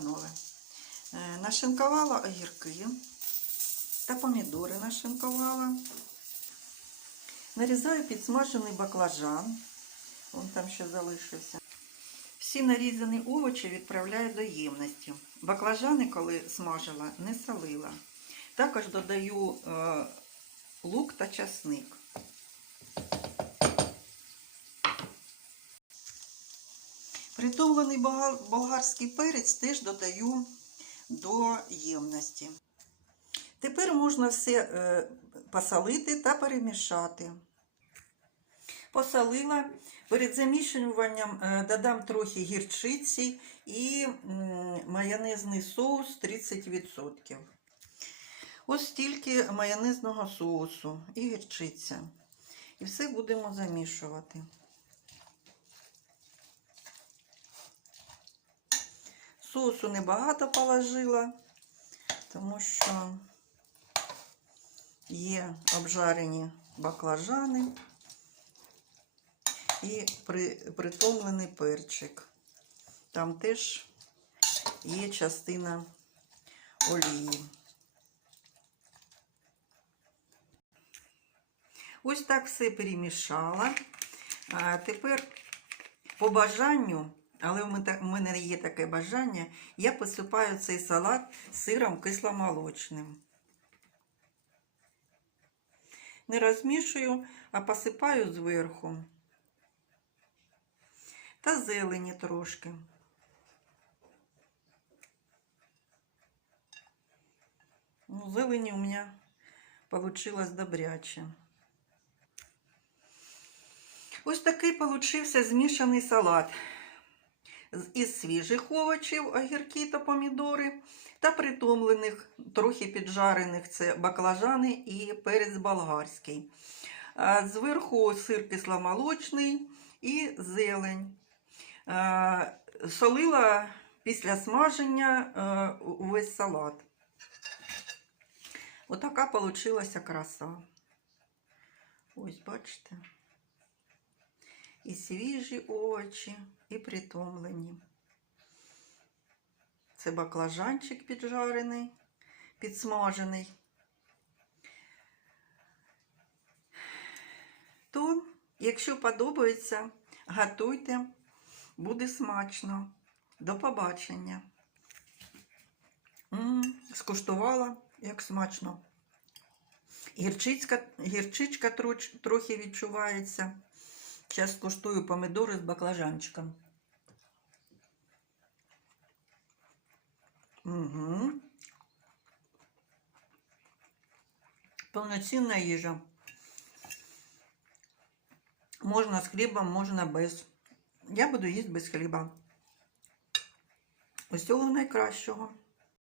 панове, е, нашинкувала огірки та помідори нашинкувала. Нарізаю підсмажений баклажан. Вон там ще залишився. Всі нарізані овочі відправляю до ємності. Баклажани, коли смажила, не солила. Також додаю е, лук та часник. Притомлений бага- болгарський перець теж додаю до ємності. Тепер можна все е, посолити та перемішати. Посолила. Перед замішуванням е, додам трохи гірчиці і майонезний соус 30%. Ось стільки майонезного соусу і гірчиця. І все будемо замішувати. Соусу небагато положила, тому що є обжарені баклажани і притомлений перчик. Там теж є частина олії. Ось так все перемішала. А тепер по бажанню, але в мене- є таке бажання, я посипаю цей салат сиром кисломолочним. Не розмішую, а посипаю зверху. Та зелені трошки. Ну, зелені у мене получилось добряче. Ось такий получився змішаний салат із свіжих овочів, огірки та помідори, та притомлених, трохи піджарених це баклажани і перець болгарський. Зверху сир кисломолочний і зелень. Солила після смаження увесь салат. Отака получилася краса. Ось, бачите. І свіжі овочі, і притомлені. Це баклажанчик піджарений, підсмажений. То, якщо подобається, готуйте, буде смачно. До побачення. М, Скуштувала, як смачно. Гірчицька, гірчичка трохи відчувається. Зараз скуштую помідори з баклажанчиком. Угу. Повноцінна їжа. Можна з хлібом, можна без. Я буду їсти без хліба. Усього найкращого.